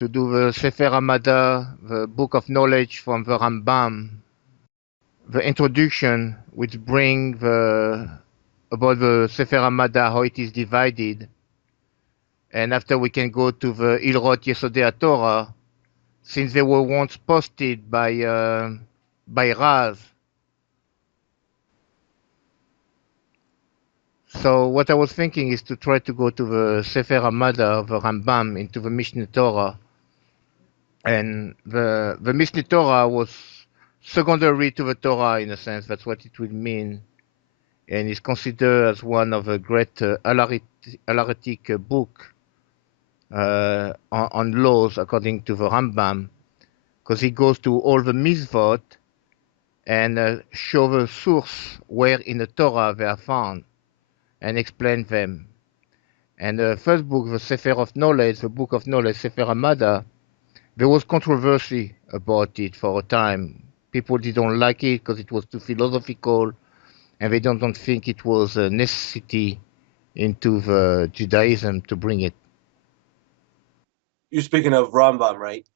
to do the Sefer Hamada, the book of knowledge from the Rambam, the introduction, which bring about the Sefer Hamada, how it is divided, and after we can go to the Hilchot Yesodei Hatorah, since they were once posted by Raz. So what I was thinking is to try to go to the Sefer Hamada of the Rambam into the Mishneh Torah, and the Mishneh Torah was secondary to the Torah in a sense. That's what it would mean, and is considered as one of the great Halaritic book on laws according to the Rambam, because he goes to all the mitzvot and show the source where in the Torah they are found and explain them. And the first book, the Sefer of Knowledge, the Book of Knowledge, Sefer Hamada, there was controversy about it for a time. People didn't like it because it was too philosophical, and they don't think it was a necessity into the Judaism to bring it. You're speaking of Rambam, right?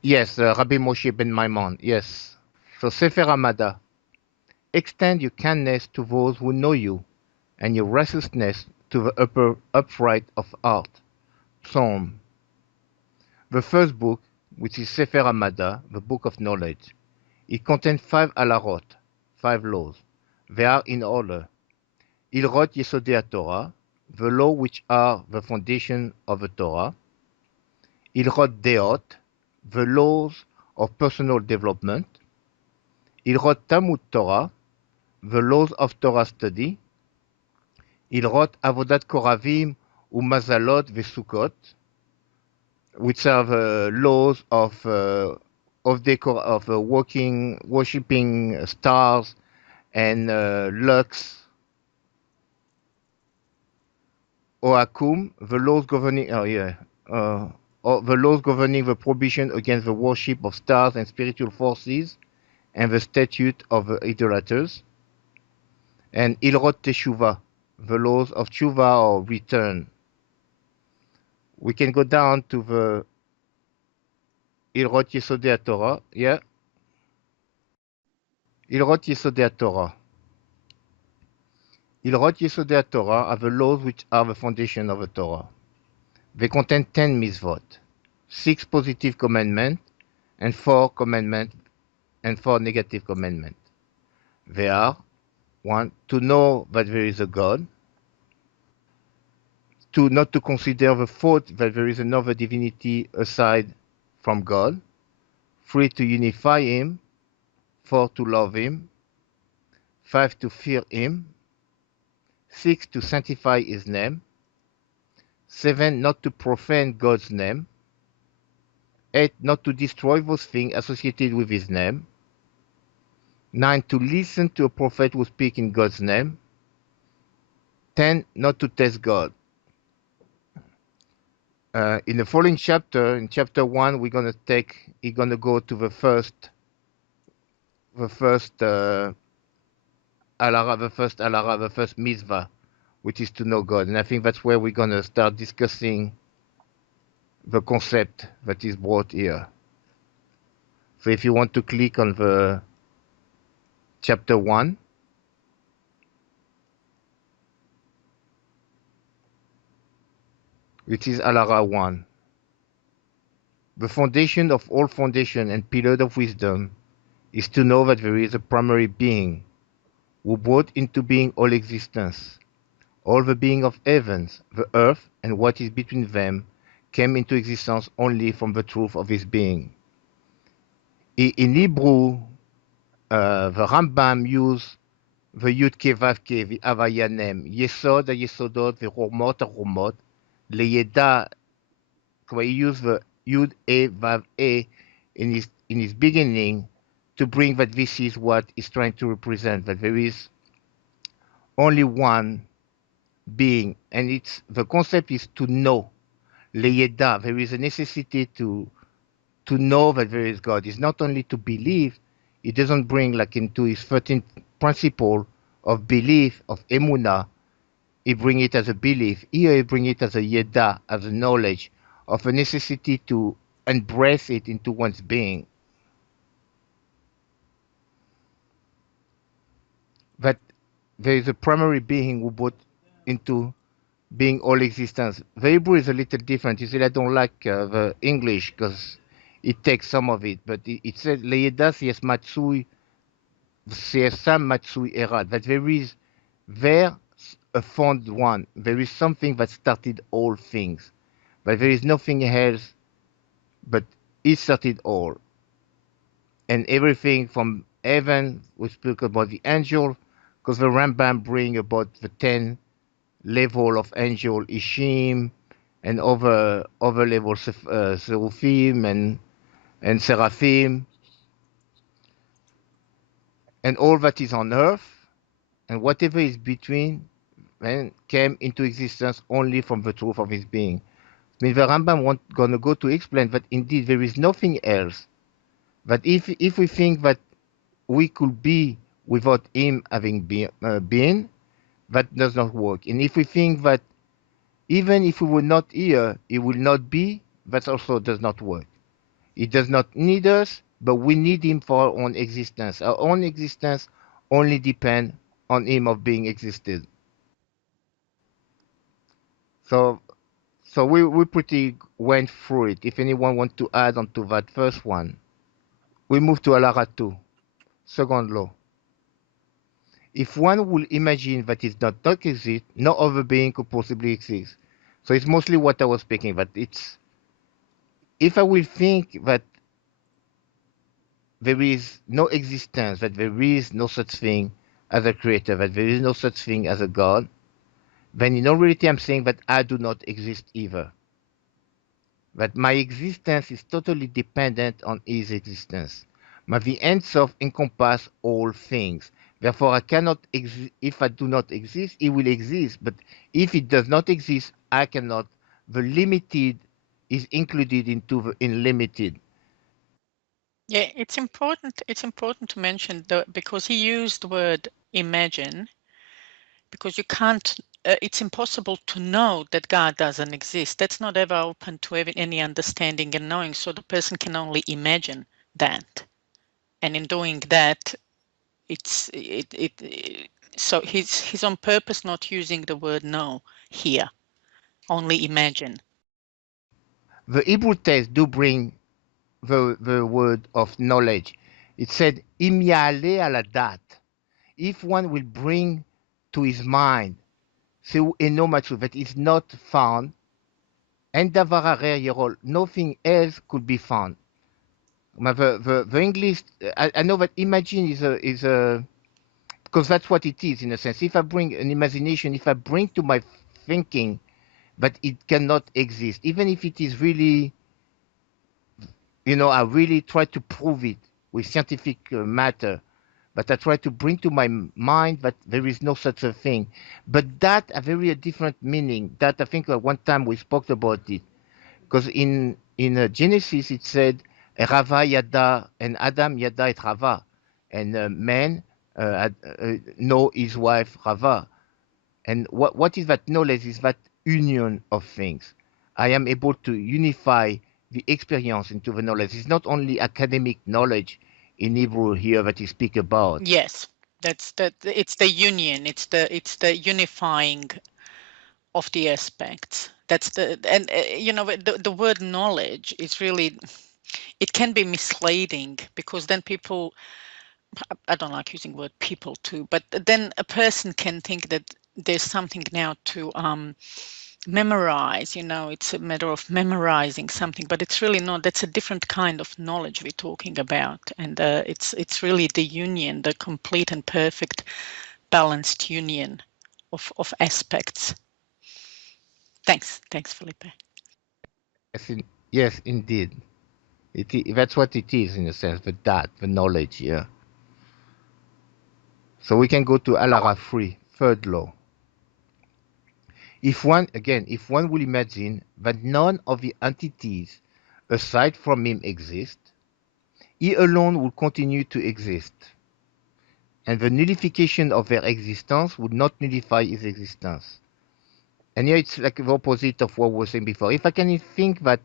Yes, Rabbi Moshe ben Maimon, yes. So Sefer Hamada, extend your kindness to those who know you, and your righteousness to the upright of heart. Psalm. The first book, which is Sefer Hamada, the book of knowledge, it contains 5 alarot, 5 laws. They are in order. Hilchot Yesodei Torah, the law which are the foundation of the Torah. Hilchot Deot, the laws of personal development. Hilchot Talmud Torah, the laws of Torah study. Hilchot Avodat Koravim uMazalot veSukkot, which are the laws of worshiping stars and Lux. Oakum, the laws governing the laws governing the prohibition against the worship of stars and spiritual forces, and the statute of the idolaters. And Hilchot Teshuvah, the laws of Tshuva or return. We can go down to the Hilchot Yesodei Torah. Yeah. Hilchot Yesodei Torah. Hilchot Yesodei Torah are the laws which are the foundation of the Torah. They contain 10 mitzvot, 6 positive commandments, and 4 commandments, and 4 negative commandments. They are 1. To know that there is a God. 2. Not to consider the thought that there is another divinity aside from God. 3. To unify Him. 4. To love Him. 5. To fear Him. 6. To sanctify His name. 7. Not to profane God's name. 8. Not to destroy those things associated with His name. 9. To listen to a prophet who speaks in God's name. 10. Not to test God. In the following chapter, in chapter 1, we're gonna go to the first alara, the first mitzvah, which is to know God. And I think that's where we're gonna start discussing the concept that is brought here. So if you want to click on the chapter 1, which is alara 1. The foundation of all foundation and pillar of wisdom is to know that there is a primary being who brought into being all existence. All the being of heavens, the earth, and what is between them came into existence only from the truth of his being. In Hebrew, the Rambam used the Yud Ke Vav Ke, the Havaya name, Yesod, the Yesodot, the Romot, the Romot, Leyeda, he used the Yud E Vav E in his beginning to bring that this is what he's trying to represent, that there is only one being, and the concept is to know. Leyeda, there is a necessity to know that there is God. It's not only to believe. It doesn't bring like into his 13th principle of belief, of emunah. He bring it as a belief. Here he bring it as a yeda, as a knowledge of a necessity to embrace it into one's being. That there is a primary being who brought into being all existence. The Hebrew is a little different. You see, I don't like the English because it takes some of it, but it says Leyedas yes matsui Sam matsui erat. That there is there a found one. There is something that started all things, but there is nothing else. But it started all, and everything from heaven. We spoke about the angel, because the Rambam bring about the 10 level of angel Ishim, and other levels of Seraphim and Seraphim, and all that is on earth, and whatever is between, then came into existence only from the truth of his being. I mean, the Rambam gonna go to explain that indeed there is nothing else. That if we think that we could be without him having been, that does not work. And if we think that even if we were not here, he will not be, that also does not work. He does not need us, but we need him for our own existence. Our own existence only depends on him of being existed. So we pretty went through it. If anyone wants to add on to that first one, we move to Alara 2, second law. If one will imagine that it does not exist, no other being could possibly exist. So it's mostly what I was speaking, but it's if I will think that there is no existence, that there is no such thing as a creator, that there is no such thing as a God, then in reality I'm saying that I do not exist either. That my existence is totally dependent on his existence. But the Ein Sof encompasses all things. Therefore, I cannot exist. If I do not exist, it will exist. But if it does not exist, I cannot. The limited is included into the unlimited. Yeah, it's important. It's important to mention because he used the word imagine, because you can't. It's impossible to know that God doesn't exist. That's not ever open to any understanding and knowing. So the person can only imagine that, and in doing that, so he's on purpose not using the word know here. Only imagine. The Hebrew text do bring the word of knowledge. It said, Im ya'aleh ala dat. If one will bring to his mind, שהוא אינו מצוי, that is not found, אין דבר אחר יכול, nothing else could be found. The English, I know that imagine is a, because that's what it is in a sense. If I bring an imagination, if I bring to my thinking, but it cannot exist, even if it is really, I really try to prove it with scientific matter, but I try to bring to my mind that there is no such a thing. But that a very different meaning. That I think one time we spoke about it, because in Genesis it said Rava yada and Adam yada et Rava, and man know his wife Rava. And what is that knowledge? Is that union of things. I am able to unify the experience into the knowledge. It's not only academic knowledge in Hebrew here that he speak about. Yes, it's the union. It's the unifying of the aspects. That's the word knowledge is really, it can be misleading, because then people, I don't like using the word people too, but then a person can think that there's something now to memorize, it's a matter of memorizing something, but it's really not. That's a different kind of knowledge we're talking about. And it's really the union, the complete and perfect balanced union of aspects. Thanks, Felipe. Yes, indeed. That's what it is in a sense, the knowledge, yeah. So we can go to Alara 3, third law. If one will imagine that none of the entities aside from him exist, he alone will continue to exist, and the nullification of their existence would not nullify his existence. And here it's like the opposite of what we were saying before. If I can think that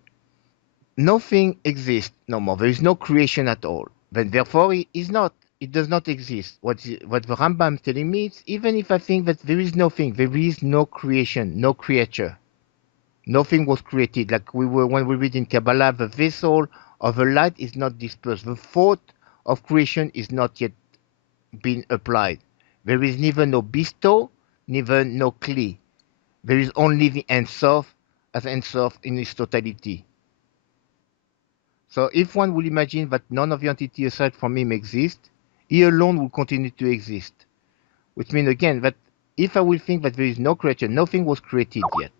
nothing exists no more, there is no creation at all, then therefore it does not exist. What the Rambam is telling me is even if I think that there is nothing, there is no creation, no creature. Nothing was created. Like when we read in Kabbalah, the vessel of the light is not dispersed. The thought of creation is not yet been applied. There is neither no bestow, neither no kli. There is only the Ein Sof as Ein Sof in its totality. So if one will imagine that none of the entity aside from him exist, he alone will continue to exist. Which means again that if I will think that there is no creature, nothing was created yet,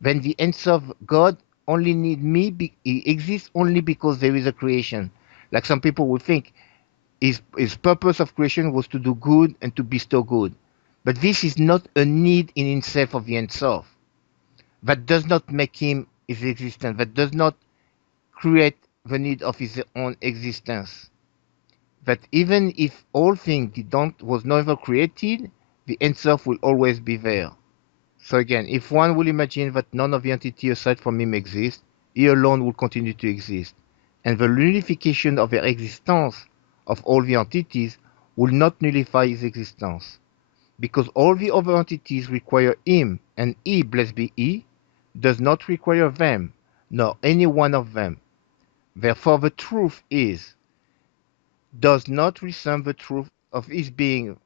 then the Ein Sof God only need me, he exists only because there is a creation. Like some people would think his purpose of creation was to do good and to bestow good. But this is not a need in itself of the Ein Sof. That does not make him his existence. That does not create the need of his own existence. That even if all things was never created, the Ein Sof will always be there. So again, if one will imagine that none of the entity aside from him exists, he alone will continue to exist. And the nullification of the existence of all the entities will not nullify his existence. Because all the other entities require him, and he, blessed be he, does not require them, nor any one of them. Therefore the truth does not resemble the truth of his being,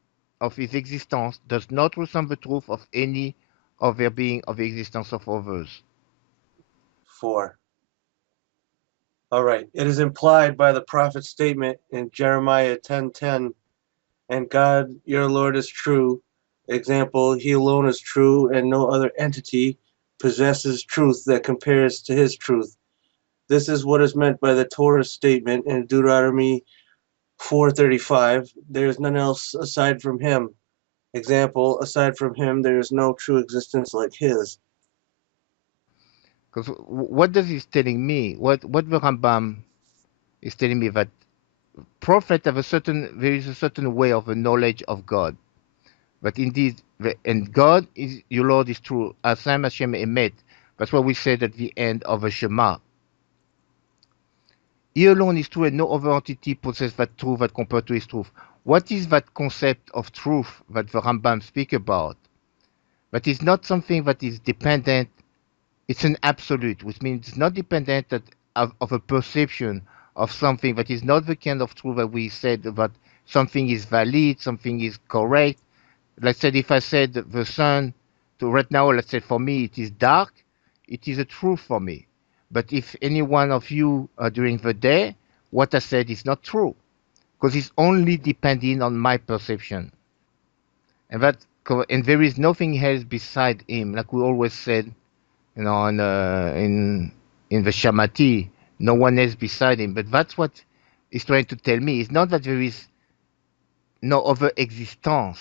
of his existence, does not resemble the truth of any of their being, of the existence of others. 4. All right. It is implied by the prophet's statement in Jeremiah 10:10, and God, your Lord, is true. Example, he alone is true, and no other entity possesses truth that compares to his truth. This is what is meant by the Torah statement in Deuteronomy 4:35. There is none else aside from him. Example, aside from him, there is no true existence like his. Because what does he telling me? What the Rambam is telling me that prophet have there is a certain way of a knowledge of God. But indeed, and God is your Lord is true. Asam Hashem Emet. That's what we said at the end of the Shema. He alone is true, and no other entity possesses that truth that compared to his truth. What is that concept of truth that the Rambam speak about? That is not something that is dependent. It's an absolute, which means it's not dependent of a perception of something. That is not the kind of truth that we said about something is valid, something is correct. Let's say if I said the sun to right now, let's say for me it is dark, it is a truth for me. But if any one of you during the day, what I said is not true, because it's only depending on my perception, and there is nothing else beside him. Like we always said, in the Shamati, no one else beside him. But that's what he's trying to tell me. It's not that there is no other existence.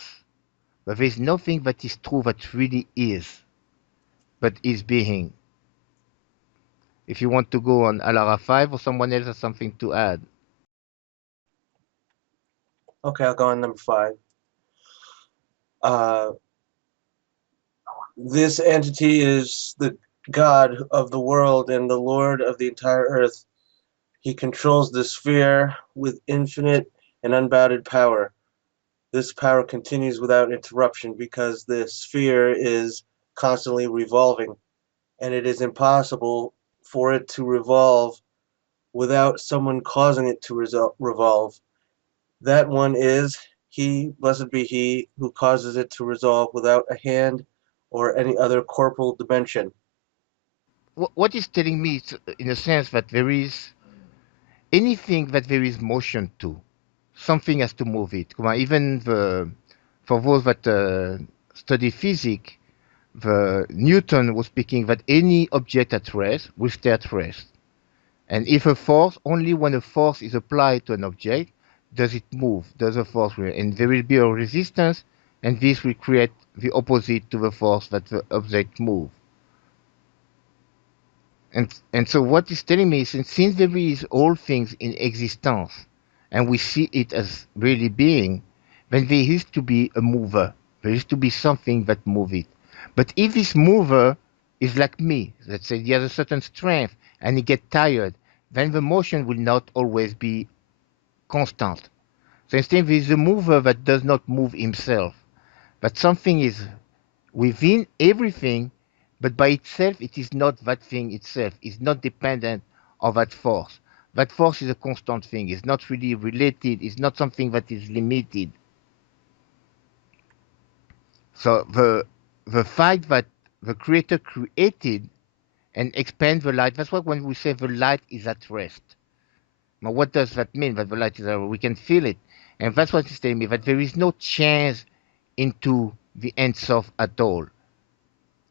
But there is nothing that is true that really is, but is being. If you want to go on Alara 5 or someone else has something to add. Okay, I'll go on number 5. This entity is the God of the world and the Lord of the entire earth. He controls the sphere with infinite and unbounded power. This power continues without interruption because the sphere is constantly revolving, and it is impossible for it to revolve without someone causing it to revolve. That one is he, blessed be he, who causes it to revolve without a hand or any other corporal dimension. What is telling me is, in a sense, that there is anything that there is motion to, something has to move it. Even for those that study physics, the Newton was speaking that any object at rest will stay at rest. And if a force, only when a force is applied to an object, does it move, does a force move. And there will be a resistance, and this will create the opposite to the force that the object moves. And so what is telling me is, since there is all things in existence, and we see it as really being, then there is to be a mover. There is to be something that moves it. But if this mover is like me, let's say he has a certain strength and he gets tired, then the motion will not always be constant. So instead, there is a mover that does not move himself, but something is within everything, but by itself, it is not that thing itself. It's not dependent on that force. That force is a constant thing. It's not really related. It's not something that is limited. So the fact that the creator created and expand the light, that's why when we say the light is at rest. Now, what does that mean? That the light is at rest? We can feel it. And that's what he's telling me, that there is no change into the Ein Sof at all.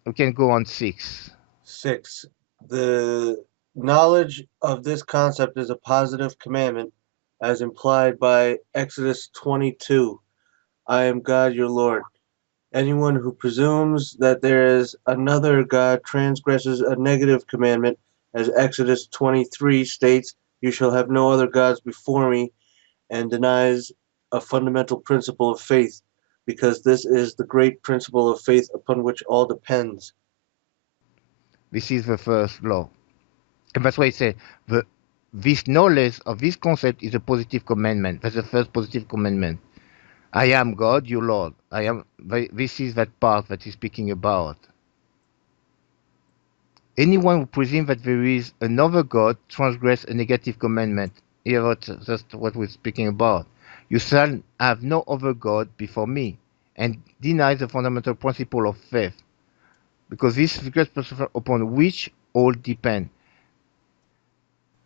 We can go on 6. 6. The knowledge of this concept is a positive commandment, as implied by Exodus 22. I am God your Lord. Anyone who presumes that there is another God transgresses a negative commandment, as Exodus 23 states, you shall have no other gods before me, and denies a fundamental principle of faith, because this is the great principle of faith upon which all depends. This is the first law. And that's why I say this knowledge of this concept is a positive commandment. That's the first positive commandment. I am God, your Lord. I am. This is that part that he's speaking about. Anyone who presumes that there is another God transgress a negative commandment. Here, that's what we're speaking about. You shall have no other God before me, and denies the fundamental principle of faith, because this is the great principle upon which all depend.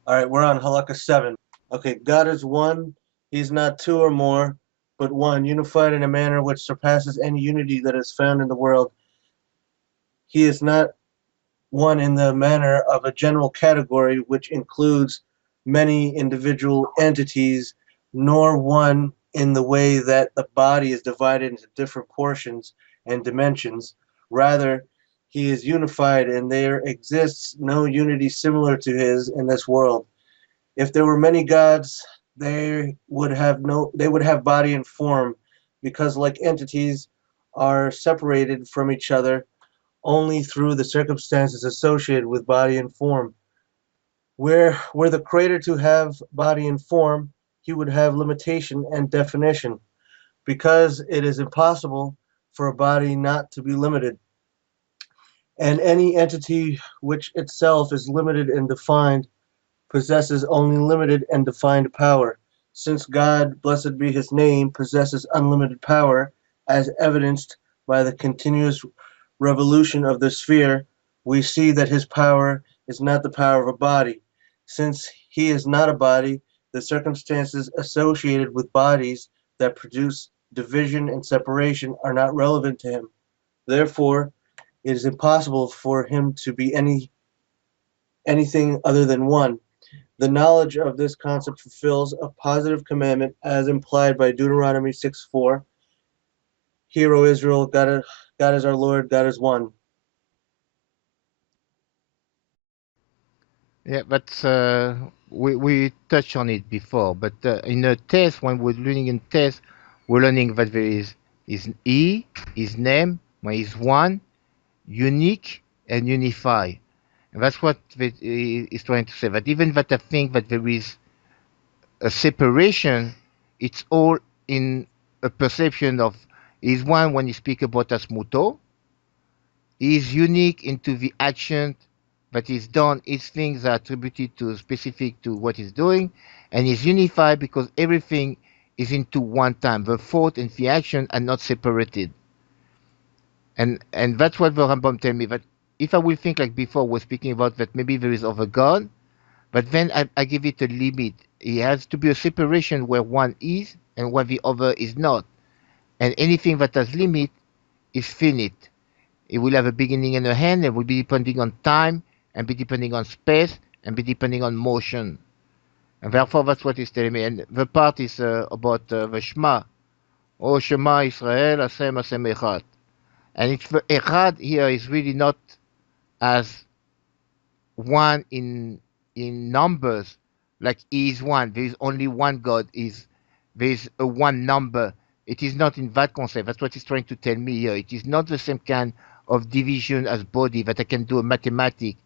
All right, we're on Halakha 7. Okay, God is one. He's not two or more, but one, unified in a manner which surpasses any unity that is found in the world. He is not one in the manner of a general category which includes many individual entities, nor one in the way that the body is divided into different portions and dimensions. Rather, he is unified, and there exists no unity similar to his in this world. If there were many gods, they would have body and form, because like entities are separated from each other only through the circumstances associated with body and form. Were the creator to have body and form, he would have limitation and definition, because it is impossible for a body not to be limited. And any entity which itself is limited and defined possesses only limited and defined power. Since God, blessed be his name, possesses unlimited power, as evidenced by the continuous revolution of the sphere, we see that his power is not the power of a body. Since he is not a body, the circumstances associated with bodies that produce division and separation are not relevant to him. Therefore, it is impossible for him to be anything other than one. The knowledge of this concept fulfills a positive commandment as implied by Deuteronomy 6:4. Hear, O Israel, God is our Lord, God is one. Yeah, but we touched on it before. But in a test, when we're learning in test, we're learning that there is his name, when is one, unique and unify. And that's what is trying to say. That even that I think that there is a separation, it's all in a perception of is one when you speak about Asmuto, is unique into the action that is done, each things are attributed to specific to what he's doing, and is unified because everything is into one time. The thought and the action are not separated. And that's what the Rambam tell me, that if I will think like before we're speaking about that maybe there is other God, but then I give it a limit. It has to be a separation where one is and where the other is not. And anything that has limit is finite. It will have a beginning and a end, and will be depending on time, and be depending on space, and be depending on motion. And therefore, that's what he's telling me. And the part is about the Shema. Oh, Shema Israel, Hashem, Hashem Echad. And it's the Echad here is really not as one in numbers, like he is one. There is only one God. There is a one number. It is not in that concept. That's what he's trying to tell me here. It is not the same kind of division as body that I can do a mathematic,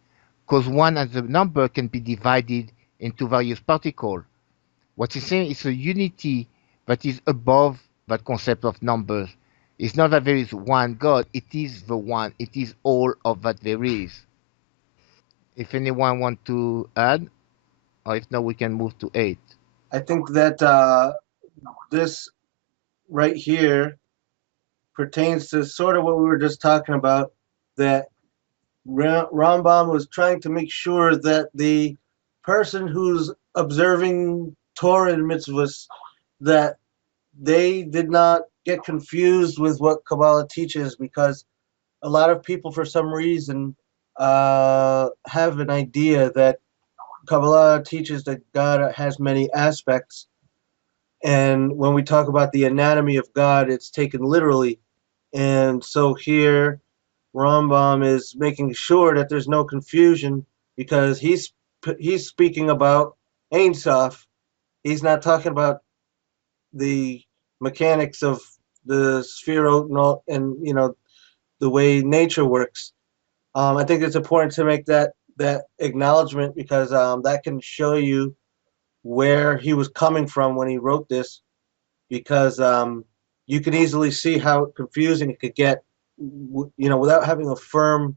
because one as a number can be divided into various particles. What he's saying is a unity that is above that concept of numbers. It's not that there is one God, it is the one, it is all of that there is. If anyone want to add, or if not, we can move to 8. I think that this right here pertains to sort of what we were just talking about, that Rambam was trying to make sure that the person who's observing Torah and mitzvahs, that they did not get confused with what Kabbalah teaches, because a lot of people, for some reason, have an idea that Kabbalah teaches that God has many aspects, and when we talk about the anatomy of God, it's taken literally. And so here, Rambam is making sure that there's no confusion, because he's speaking about Ein Sof. He's not talking about the mechanics of the sphere and the way nature works. I think it's important to make that acknowledgement, because that can show you where he was coming from when he wrote this, because you can easily see how confusing it could get, without having a firm,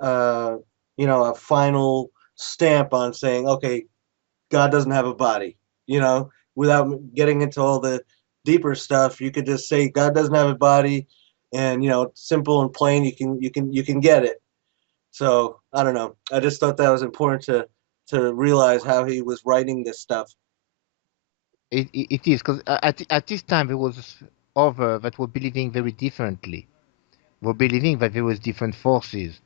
uh, a final stamp on saying, okay, God doesn't have a body. Without getting into all the deeper stuff, you could just say God doesn't have a body, and simple and plain. You can get it. So I don't know. I just thought that was important to realize how he was writing this stuff. It is, because at this time there was other that were believing very differently. Were believing that there was different forces.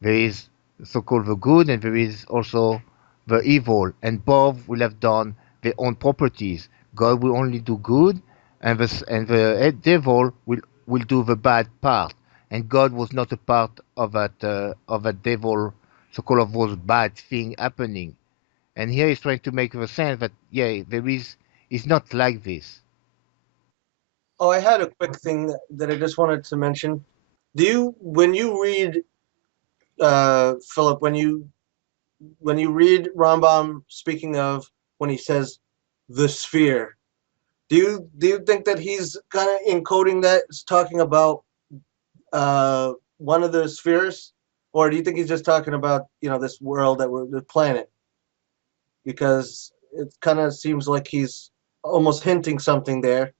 There is so-called the good, and there is also the evil, and both will have done their own properties. God will only do good, and the devil will do the bad part. And God was not a part of that devil, so-called of those bad thing happening. And here he's trying to make the sense that yeah, there is. It's not like this. Oh, I had a quick thing that I just wanted to mention. When you read, Philip, when you read Rambam speaking of, when he says the sphere, do you think that he's kind of encoding that, talking about one of the spheres, or do you think he's just talking about this world, that we're the planet? Because it kind of seems like he's almost hinting something there.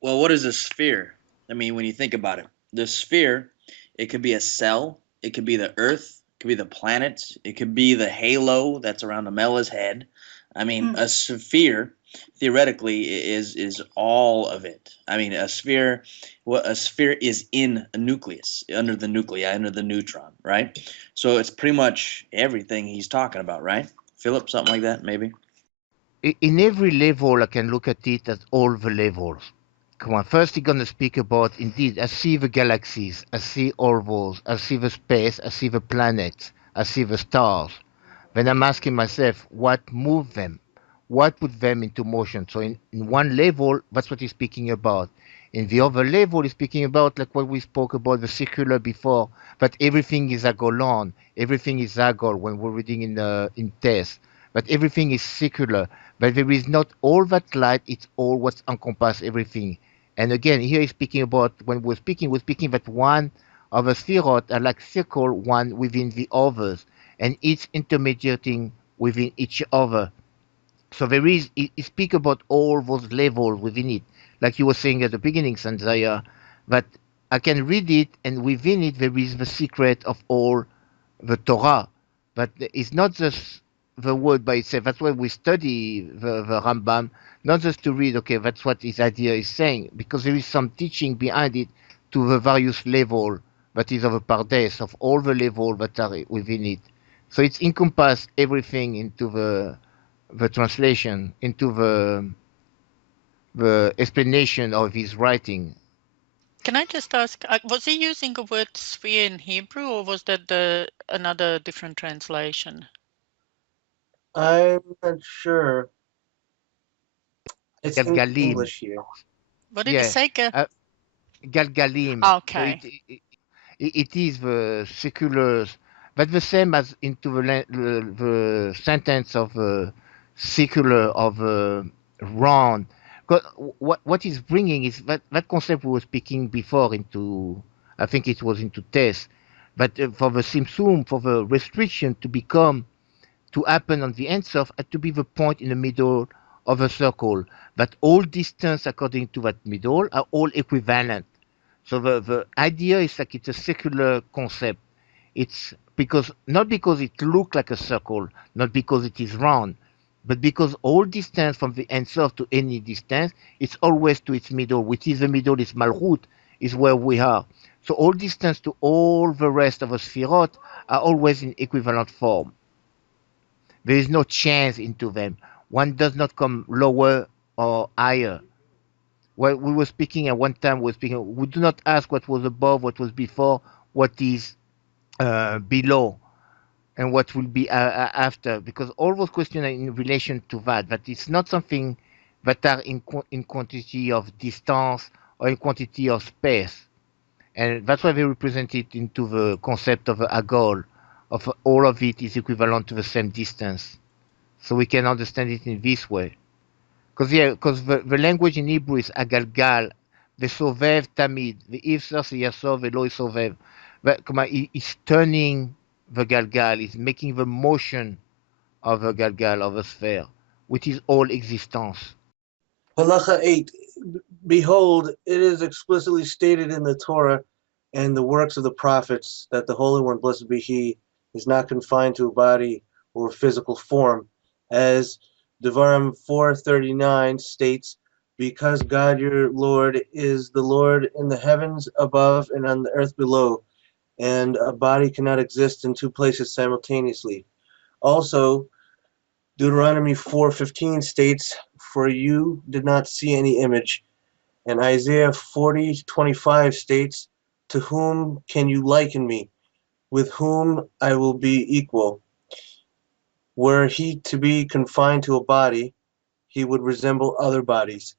Well, what is a sphere? I mean, when you think about it, the sphere, it could be a cell, it could be the Earth, it could be the planets, it could be the halo that's around Amela's head. I mean, a sphere theoretically is all of it. I mean, a sphere, what a sphere is in a nucleus, under the nuclei, under the neutron, right? So it's pretty much everything he's talking about, right? Philip, something like that, maybe. In every level, I can look at it as all the levels. Come on, first you're gonna speak about, indeed, I see the galaxies, I see all those, I see the space, I see the planets, I see the stars. Then I'm asking myself, what moved them? What put them into motion? So in one level, that's what he's speaking about. In the other level, he's speaking about, like what we spoke about, the circular before, that everything is agolon, everything is agol when we're reading in test, but everything is circular, but there is not all that light, it's all what's encompass everything. And again, here he's speaking about, when we're speaking that one of the spherot are like circle one within the others, and each intermediating within each other. So there is, it speak about all those levels within it. Like you were saying at the beginning, Sanjaya, that I can read it, and within it there is the secret of all the Torah. But it's not just the word by itself. That's why we study the Rambam, not just to read, okay, that's what his idea is saying, because there is some teaching behind it to the various level that is of a pardes, of all the level that are within it. So it's encompass everything into the translation, into the explanation of his writing. Can I just ask, was he using a word sphere in Hebrew, or was that another different translation? I'm not sure. It's in Galgalim. English here. What did he Yeah. say? Uh, Galgalim. So Okay. It is the seculars, but the same as into the sentence of secular of round. Because what is bringing is that concept we were speaking before into, I think it was into test, but for the simsum, for the restriction to become to happen on the Ensof had to be the point in the middle of a circle. That all distance according to that middle are all equivalent. So the idea is like it's a secular concept. It's because not because it looks like a circle, not because it is round, but because all distance from the Ensof to any distance, it's always to its middle, which is the middle is Malchut, is where we are. So all distance to all the rest of the Sphirot are always in equivalent form. There is no change into them. One does not come lower or higher. Well, we were speaking at one time, we were speaking, we do not ask what was above, what was before, what is below, and what will be after, because all those questions are in relation to that, that it's not something that are in quantity of distance or in quantity of space. And that's why they represent it into the concept of a goal, of all of it is equivalent to the same distance. So we can understand it in this way. Because the language in Hebrew is agalgal, וסובב תמיד, ואי אפשר שיעשו ולא יסובב. כלומר, it's turning the galgal, it's making the motion of the galgal, of a sphere, which is all existence. Halacha 8. Behold, it is explicitly stated in the Torah and the works of the prophets that the Holy One, blessed be He, is not confined to a body or a physical form, as Devarim 4:39 states, because God your Lord is the Lord in the heavens above and on the earth below, and a body cannot exist in two places simultaneously. Also, Deuteronomy 4:15 states, for you did not see any image. And Isaiah 40:25 states, to whom can you liken me? With whom I will be equal. Were he to be confined to a body, he would resemble other bodies.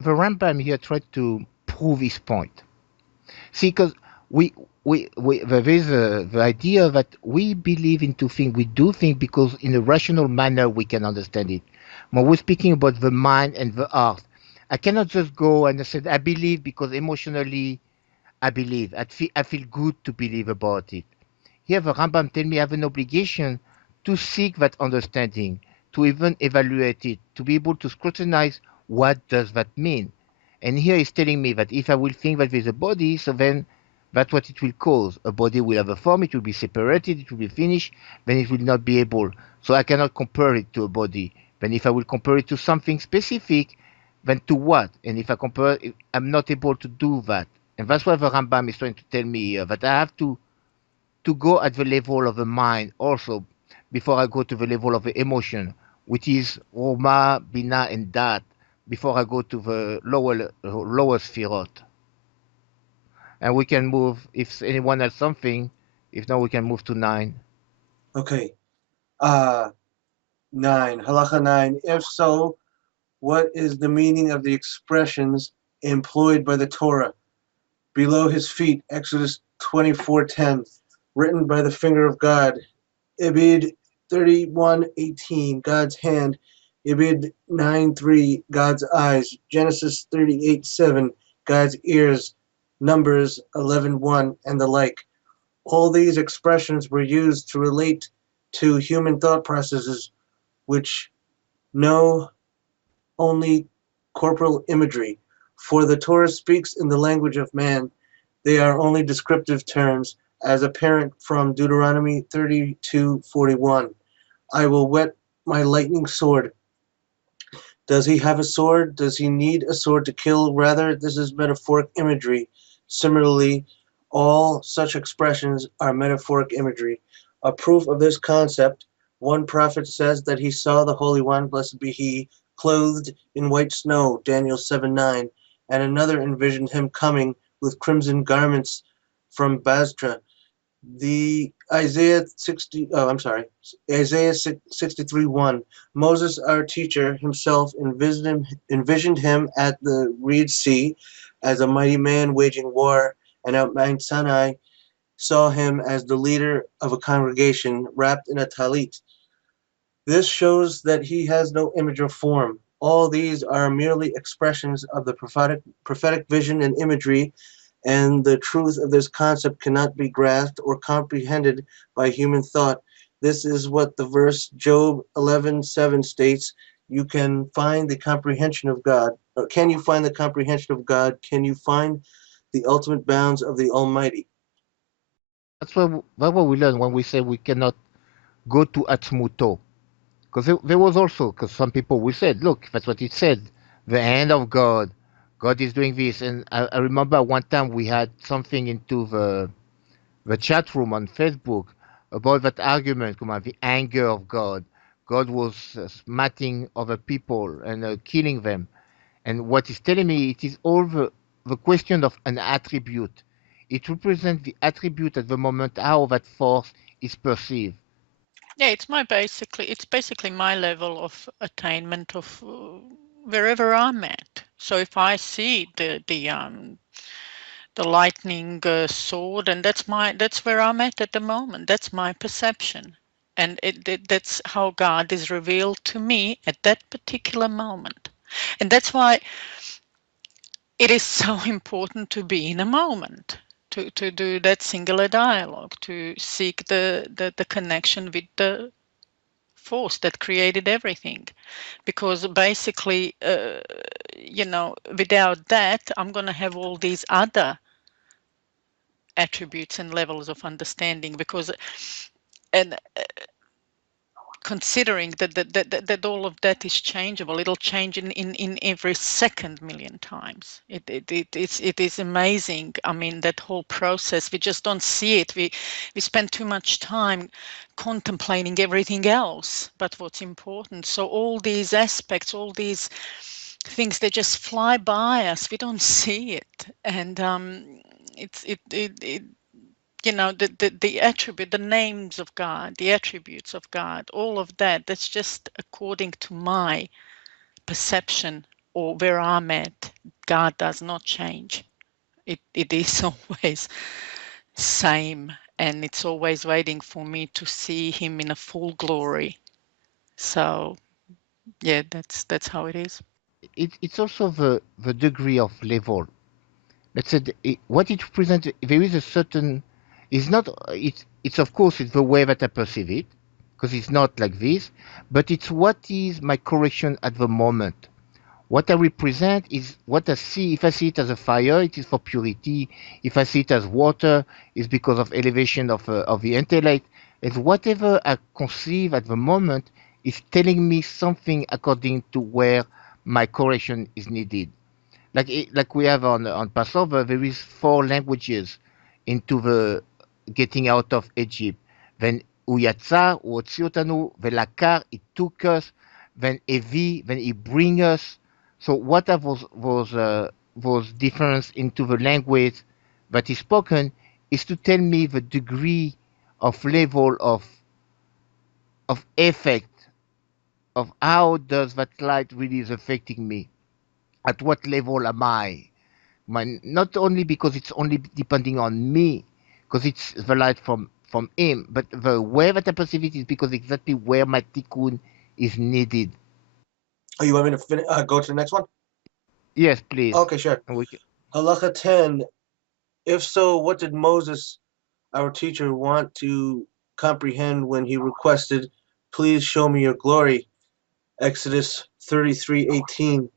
The Rambam here tried to prove his point. See, because there is the idea that we believe into things, we do things because in a rational manner we can understand it. When we're speaking about the mind and the heart, I cannot just go and say, I believe because emotionally I believe. I feel good to believe about it. Here the Rambam tell me I have an obligation to seek that understanding, to even evaluate it, to be able to scrutinize what does that mean. And here he's telling me that if I will think that there's a body, so then that's what it will cause. A body will have a form, it will be separated, it will be finished, then it will not be able. So I cannot compare it to a body. Then if I will compare it to something specific, then to what? And if I compare it, I'm not able to do that. And that's why the Rambam is trying to tell me here that I have to go at the level of the mind also before I go to the level of the emotion, which is Roma, Bina, and Dat, before I go to the lower Sphirot. And we can move, if anyone has something, if not, we can move to 9. Okay. 9. Halacha 9. If so, what is the meaning of the expressions employed by the Torah? Below his feet, Exodus 24:10, written by the finger of God. Ibid 31:18, God's hand. Ibid 9:3, God's eyes. Genesis 38:7, God's ears. Numbers 11:1, and the like. All these expressions were used to relate to human thought processes which know only corporal imagery. For the Torah speaks in the language of man. They are only descriptive terms, as apparent from Deuteronomy 32:41. I will whet my lightning sword. Does he have a sword? Does he need a sword to kill? Rather, this is metaphoric imagery. Similarly, all such expressions are metaphoric imagery. A proof of this concept, one prophet says that he saw the Holy One, blessed be he, clothed in white snow, Daniel 7:9, and another envisioned him coming with crimson garments from Basra. The Isaiah 63:1. Moses, our teacher, himself envisioned him at the Red Sea as a mighty man waging war, and at Mount Sinai saw him as the leader of a congregation wrapped in a talit. This shows that he has no image or form. All these are merely expressions of the prophetic vision and imagery, and the truth of this concept cannot be grasped or comprehended by human thought. This is what the verse Job 11:7 states. You can find the comprehension of God. Or can you find the comprehension of God? Can you find the ultimate bounds of the Almighty? That's what we learn when we say we cannot go to Atzmuto. Because there was also, because some people we said, look, that's what it said, the hand of God, God is doing this. And I remember one time we had something into the chat room on Facebook about that argument, about the anger of God. God was smiting other people and killing them. And what he's telling me, it is all the question of an attribute. It represents the attribute at the moment how that force is perceived. Yeah, it's basically my level of attainment of wherever I'm at. So if I see the lightning sword, and that's where I'm at the moment. That's my perception, and that's how God is revealed to me at that particular moment, and that's why it is so important to be in a moment. To do that singular dialogue, to seek the connection with the force that created everything, because basically without that I'm going to have all these other attributes and levels of understanding, because and considering that all of that is changeable, it'll change in every second million times. It is amazing. I mean, that whole process, we just don't see it. We spend too much time contemplating everything else but what's important. So all these aspects, all these things, they just fly by us. We don't see it. And it's it the attribute, the names of God, the attributes of God, all of that, that's just according to my perception or where I'm at. God does not change. It is always same, and it's always waiting for me to see him in a full glory. So yeah, that's how it is. It's also the degree of level. Let's say what it represents. There is a certain. It's not. It's of course it's the way that I perceive it, because it's not like this. But it's what is my correction at the moment. What I represent is what I see. If I see it as a fire, it is for purity. If I see it as water, it's because of elevation of the intellect. It's whatever I conceive at the moment is telling me something according to where my correction is needed. Like we have on Passover, there is 4 languages into the getting out of Egypt. Then Uyatsa, Uotziotanu, Velakar, it took us, then Evi, then it bring us. So what are those difference into the language that is spoken is to tell me the degree of level of effect of how does that light really is affecting me. At what level am I? Not only because it's only depending on me, because it's the light from him, but the way that I perceive it is because exactly where my tikkun is needed. Oh, you want me to go to the next one? Yes, please. Okay, sure. And we Halacha 10. If so, what did Moses, our teacher, want to comprehend when he requested, "Please show me your glory"? Exodus 33:18.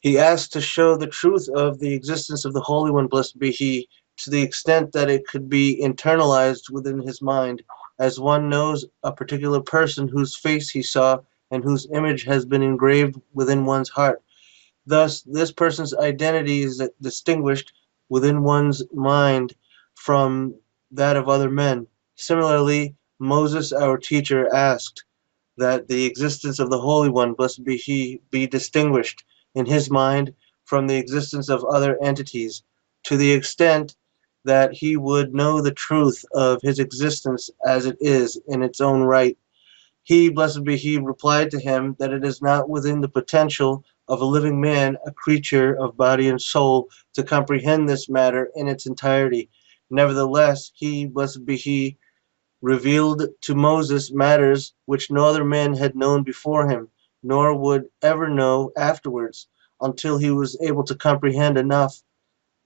He asked to show the truth of the existence of the Holy One, blessed be He, to the extent that it could be internalized within his mind, as one knows a particular person whose face he saw and whose image has been engraved within one's heart. Thus, this person's identity is distinguished within one's mind from that of other men. Similarly, Moses, our teacher, asked that the existence of the Holy One, blessed be He, be distinguished in his mind from the existence of other entities, to the extent that he would know the truth of his existence as it is in its own right. He, blessed be He, replied to him that it is not within the potential of a living man, a creature of body and soul, to comprehend this matter in its entirety. Nevertheless, he, blessed be he, revealed to Moses matters which no other man had known before him, nor would ever know afterwards, until he was able to comprehend enough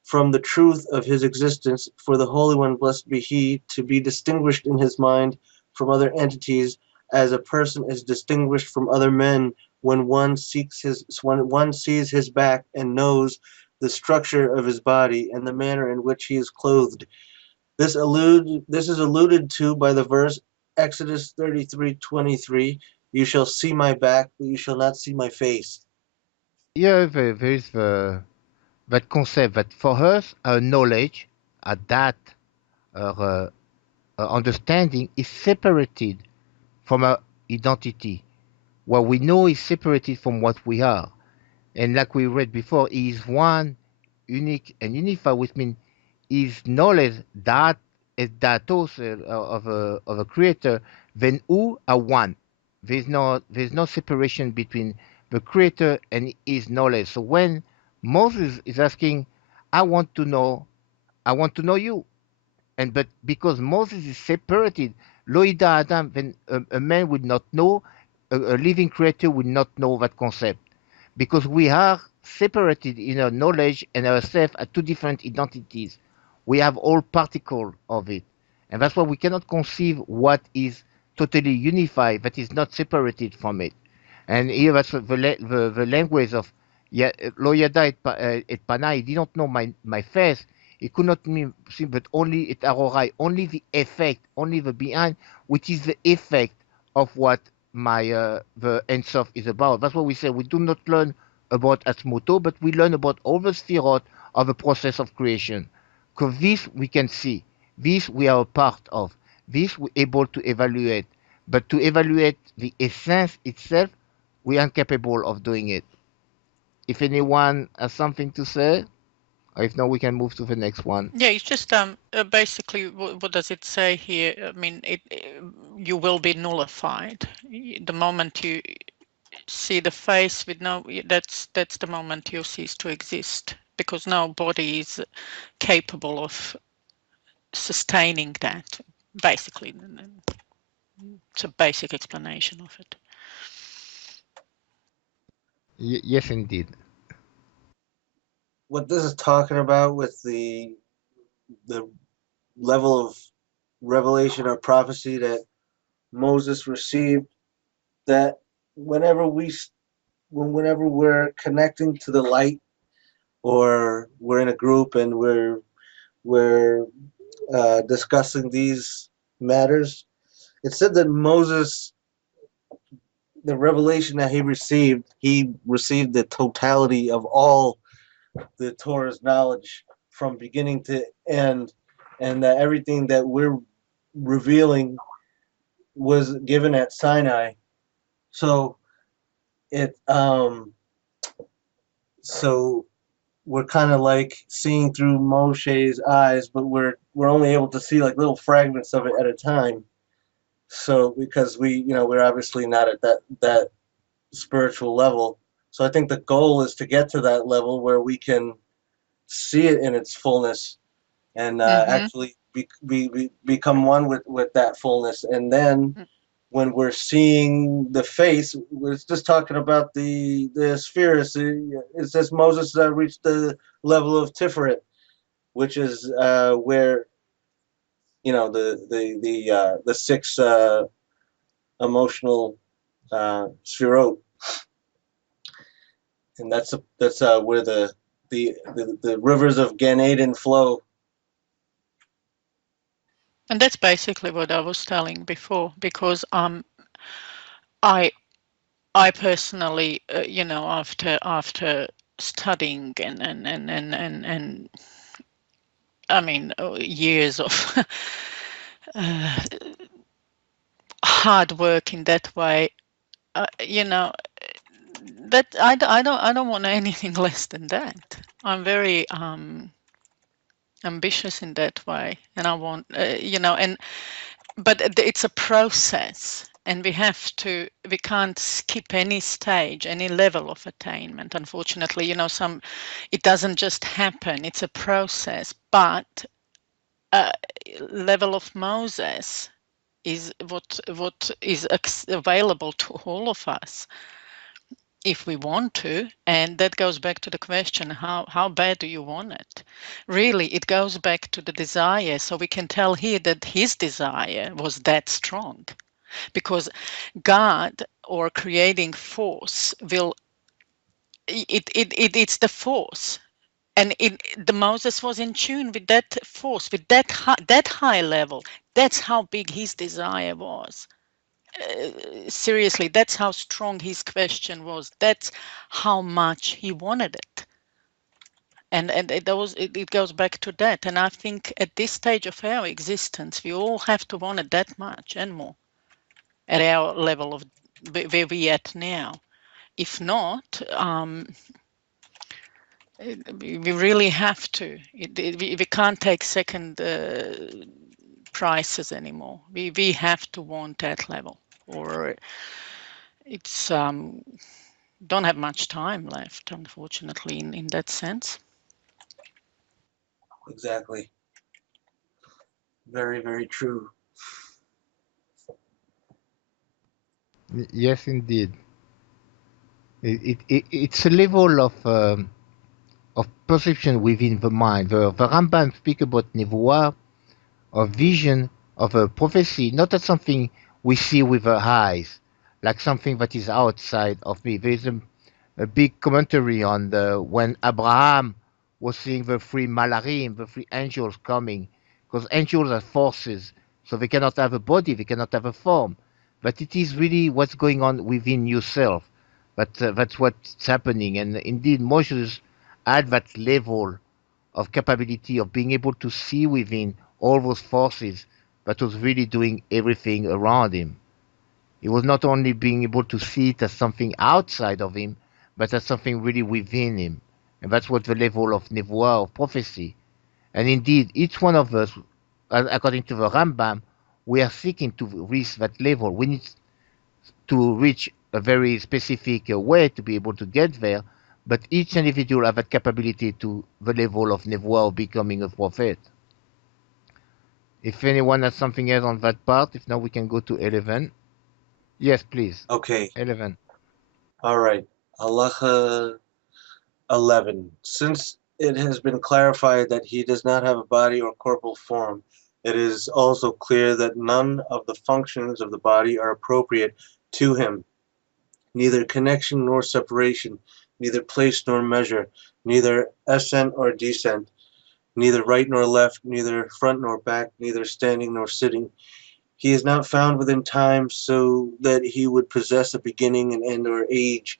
from the truth of his existence for the Holy One, blessed be he, to be distinguished in his mind from other entities, as a person is distinguished from other men when one sees his back and knows the structure of his body and the manner in which he is clothed. This is alluded to by the verse Exodus 33:23. You shall see my back, but you shall not see my face. Yeah, there is that concept that for us, our knowledge, that our understanding is separated from our identity. What we know is separated from what we are. And like we read before, he is one, unique, and unified, which means his knowledge that is datos of a creator, then who are one. There's no separation between the creator and his knowledge. So when Moses is asking, I want to know, I want to know you, and but because Moses is separated, Loida Adam, then a man would not know, a living creator would not know that concept, because we are separated in our knowledge and ourselves are two different identities. We have all particle of it, and that's why we cannot conceive what is totally unified, that is not separated from it. And here that's the language of Loyada et Pana. He did not know my face. He could not see, but only it Arorai, only the effect, only the behind, which is the effect of what my the Ensof is about. That's what we say. We do not learn about Atzmoto, but we learn about all the spherot of the process of creation. Because this we can see, this we are a part of, this we're able to evaluate. But to evaluate the essence itself, we are incapable of doing it. If anyone has something to say, or if not, we can move to the next one. Yeah, it's just basically what does it say here? I mean, you will be nullified the moment you see the face with no. That's the moment you cease to exist, because no body is capable of sustaining that. Basically, it's a basic explanation of it. Yes, indeed. What this is talking about with the level of revelation or prophecy that Moses received, that whenever we whenever we're connecting to the light, or we're in a group and we're discussing these matters, it said that Moses, the revelation that he received the totality of all the Torah's knowledge from beginning to end, and that everything that we're revealing was given at Sinai. So it so we're kind of like seeing through Moshe's eyes, but we're only able to see like little fragments of it at a time. So because we're obviously not at that spiritual level. So I think the goal is to get to that level where we can see it in its fullness, and Mm-hmm. actually become one with that fullness. And then when we're seeing the face, we're just talking about the spheres. It says Moses reached the level of Tiferet, which is where the six emotional sphirot, and that's where the rivers of Gan Eden flow. And that's basically what I was telling before, because I I personally, after studying and I mean years of uh, hard work in that way, that I don't want anything less than that. I'm very ambitious in that way, and I want but it's a process, and we can't skip any stage, any level of attainment, unfortunately. It doesn't just happen, it's a process. But level of Moses is what is available to all of us if we want to. And that goes back to the question, how bad do you want it? Really, it goes back to the desire. So we can tell here that his desire was that strong, because God or creating force will it's the force. And the Moses was in tune with that force, with that high level. That's how big his desire was. Seriously, that's how strong his question was. That's how much he wanted it. And it goes back to that. And I think at this stage of our existence, we all have to want it that much and more at our level of where we at now. If not, we really have to. We can't take second prices anymore. We have to want that level, or it's don't have much time left, unfortunately, in that sense. Exactly. Very, very true. Yes, indeed. It's a level of perception within the mind. The Rambam speak about nevuah, of vision, of a prophecy, not as something we see with our eyes, like something that is outside of me. There is a big commentary on when Abraham was seeing the three malarim, the three angels coming, because angels are forces, so they cannot have a body, they cannot have a form, but it is really what's going on within yourself. That's what's happening, and indeed Moses had that level of capability of being able to see within all those forces that was really doing everything around him. He was not only being able to see it as something outside of him, but as something really within him. And that's what the level of nevuah, of prophecy. And indeed, each one of us, according to the Rambam, we are seeking to reach that level. We need to reach a very specific way to be able to get there, but each individual have that capability to the level of nevuah, of becoming a prophet. If anyone has something else on that part, if not, we can go to 11. Yes, please. Okay. 11. All right. Halacha 11. Since it has been clarified that he does not have a body or corporal form, it is also clear that none of the functions of the body are appropriate to him, neither connection nor separation, neither place nor measure, neither ascent or descent, neither right nor left, neither front nor back, neither standing nor sitting. He is not found within time so that he would possess a beginning and end or age.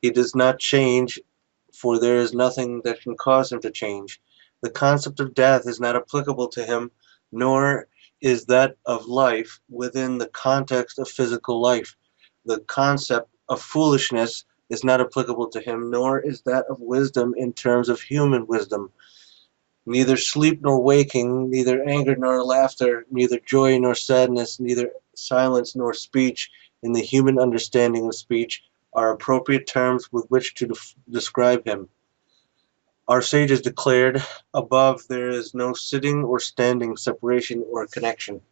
He does not change, for there is nothing that can cause him to change. The concept of death is not applicable to him, nor is that of life within the context of physical life. The concept of foolishness is not applicable to him, nor is that of wisdom in terms of human wisdom. Neither sleep nor waking, neither anger nor laughter, neither joy nor sadness, neither silence nor speech, in the human understanding of speech, are appropriate terms with which to describe him. Our sages declared, above there is no sitting or standing, separation or connection.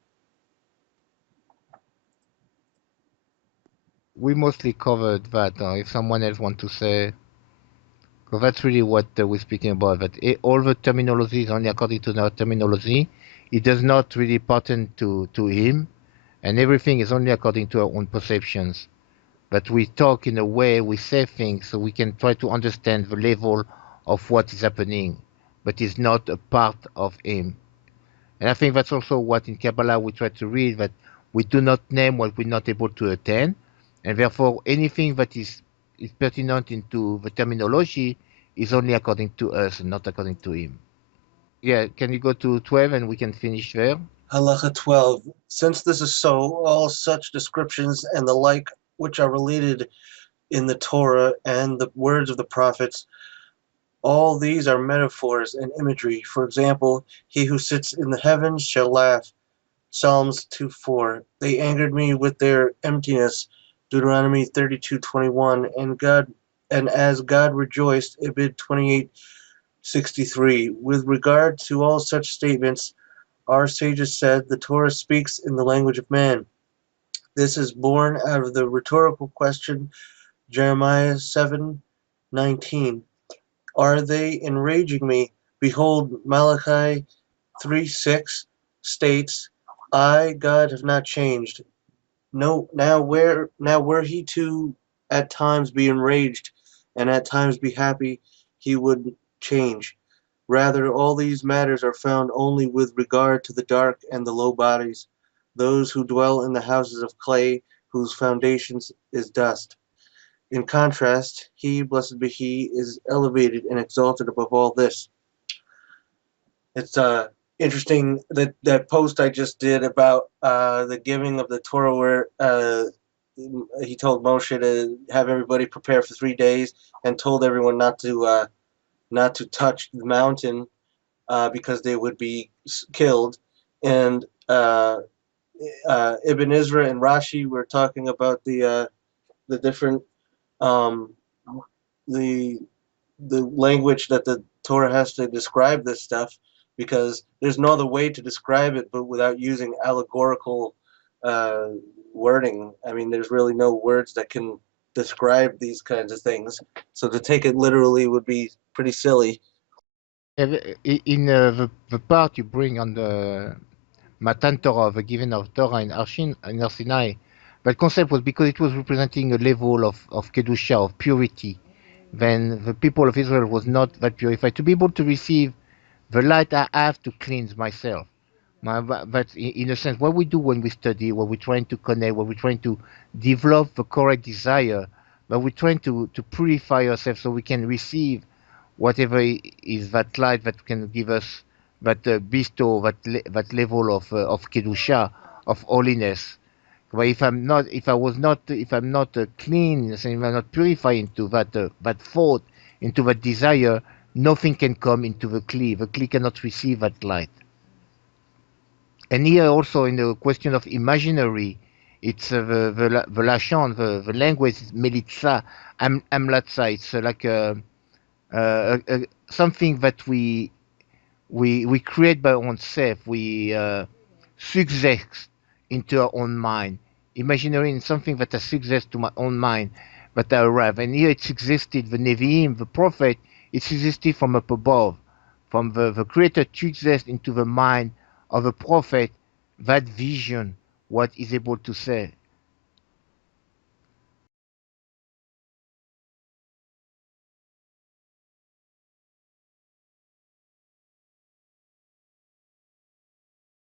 We mostly covered that. If someone else want to say, because that's really what we're speaking about. That all the terminology is only according to our terminology. It does not really pertain to him, and everything is only according to our own perceptions. But we talk in a way, we say things so we can try to understand the level of what is happening, but it's not a part of him. And I think that's also what in Kabbalah we try to read, that we do not name what we're not able to attain, and therefore anything that is pertinent into the terminology is only according to us and not according to him. Yeah, can you go to 12 and we can finish there? Halacha 12. Since this is so, all such descriptions and the like which are related in the Torah and the words of the prophets, all these are metaphors and imagery. For example, he who sits in the heavens shall laugh. Psalms 2:4. They angered me with their emptiness. Deuteronomy 32:21. And as God rejoiced. Ibid 28:63. With regard to all such statements, Our sages said the Torah speaks in the language of man. This is born out of the rhetorical question Jeremiah 7:19. Are they enraging me? Behold, Malachi 3:6 states, I, God, have not changed. No, now were he to at times be enraged and at times be happy, he would change. Rather, all these matters are found only with regard to the dark and the low bodies, those who dwell in the houses of clay, whose foundations is dust. In contrast, he, blessed be he, is elevated and exalted above all this. It's interesting that post I just did about the giving of the Torah, where he told Moshe to have everybody prepare for 3 days, and told everyone not to touch the mountain because they would be killed. And Ibn Ezra and Rashi were talking about the different um, the the language that the Torah has to describe this stuff, because there's no other way to describe it but without using allegorical uh, wording. I mean, there's really no words that can describe these kinds of things. So to take it literally would be pretty silly. In the part you bring on the Matan Torah, the giving of Torah in Har Sinai, that concept was because it was representing a level of Kedusha, of purity. Then the people of Israel was not that purified. To be able to receive the light, I have to cleanse myself. But in a sense, what we do when we study, when we're trying to connect, when we're trying to develop the correct desire, but we're trying to purify ourselves so we can receive whatever is that light that can give us, that bestow that level of kedusha, of holiness. But if I'm not clean, if I'm not purified into that thought, into that desire, nothing can come into the kli. The kli cannot receive that light. And here also in the question of imaginary, it's the lashon, the language is melitza, amlatza. It's like something that we create by ourselves. We suggest into our own mind. Imaginary is something that I suggest to my own mind, but I arrive. And here it's existed, the Nevi'im, the prophet, it's existed from up above, from the Creator to exist into the mind of the prophet, that vision, what is able to say.